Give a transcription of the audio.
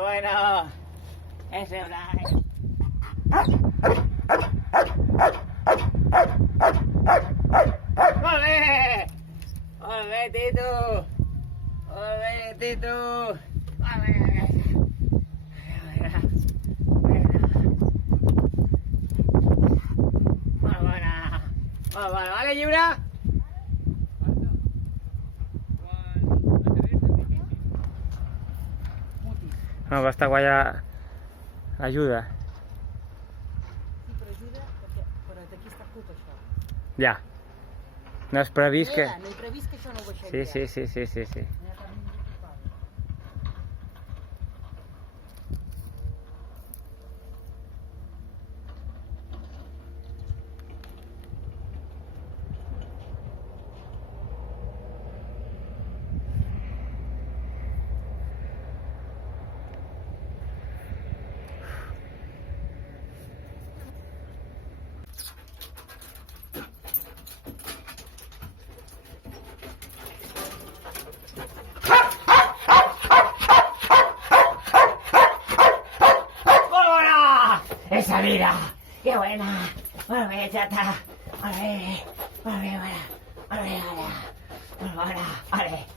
Bueno, ese Blay. ¡Ole! ¡Ole, Tito! ¡Ole, Tito! ¡Ole! ¿Vale, Yura? No, basta guaya ajuda. Sí, però ajuda però d'aquí està tot això. Ja. No és previst que... No he previst que això no ho baixaria. Sí. ¡Esa vida! ¡Qué buena! Molt bé, chata. Molt bé. Molt bé.